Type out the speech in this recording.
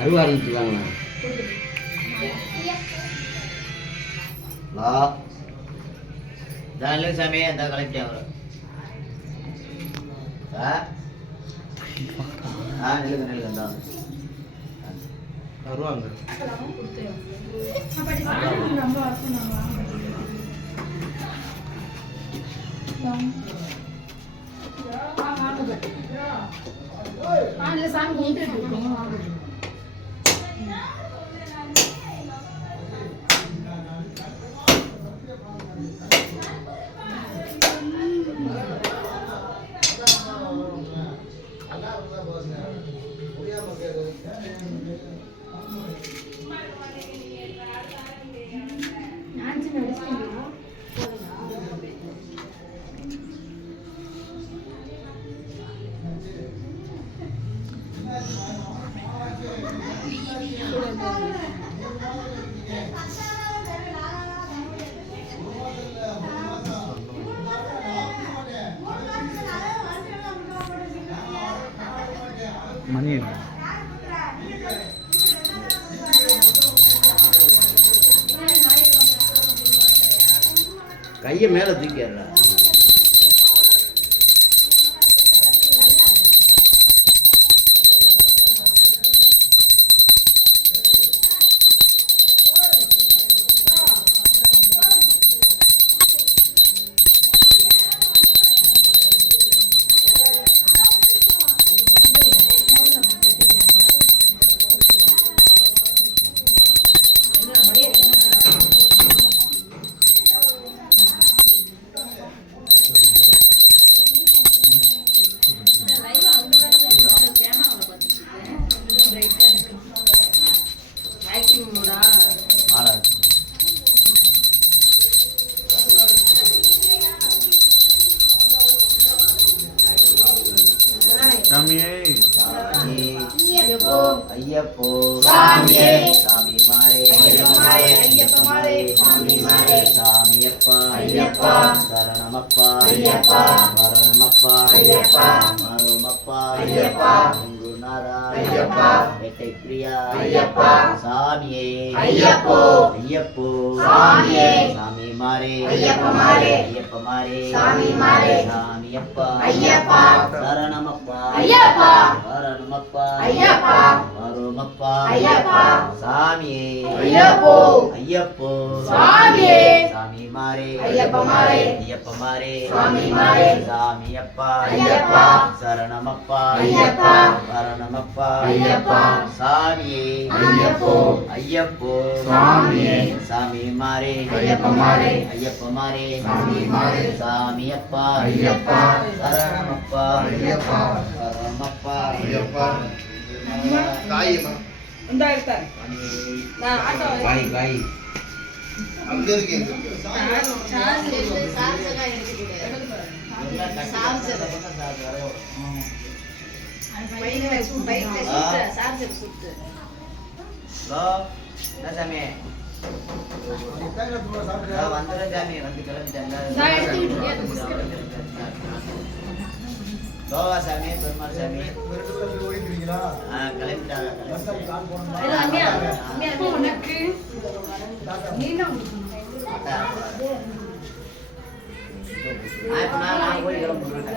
அருவா ஆரம்பிச்சுவாங்களா? ஹலோ தான் சாமி அந்த கலெக்ட் ஆகும். நெல்லுங்க தான் வருவாங்க. சாமி மணி கையை மேல தூக்கிடுறா. சாமியே ஐயப்போ சாமியே சாமி மாரே ஐயப்பமாரே சாமி மாரே சாமியப்பா ஐயப்பா சரணமப்பா ஐயப்பா மரணமப்பா ஐயப்பா மருமப்பா ஐயப்பா குருநாதா ஐயப்பா வெட்டை பிரியா ஐயப்பா சாமியே ஐயப்போ சாமியே சாமி மாரே ஐயப்பமாரே சாமி மாரே சாமியப்பா ஐயப்பா சரணமப்பா ஐயப்பா மரணமப்பா ஐயப்பா மருமப்பா ஐயப்பா சாமியே ஐயப்போ சாமியே சாமி மாரே ஐயப்பமாரே சாமி மாரே சாமியப்பா ஐயப்பா சரணமப்பா ஐயப்பா மரணமப்பா ஐயப்பா சாமியே ஐயப்போ சாமியே சாமி மாரே ஐயப்பமாரே சாமி மாரே சாமியப்பா ஐயப்பா சரணமப்பா ஐயப்பா மரணமப்பா ஐயப்பா காயமா இந்த எடுத்தார் நான் ஆட்டோ காய் அங்க இருக்கு சார்ஜ் எடுத்துக்கிட்டு ஹலோ என்ன சாமி வந்துடுறேன் சாமி வந்து கிளம்பிட்டேன் லோவா சாமி பெருமாள் சாமி கிளம்பிட்டாங்க. நான் போய் கிளம்புறேன்.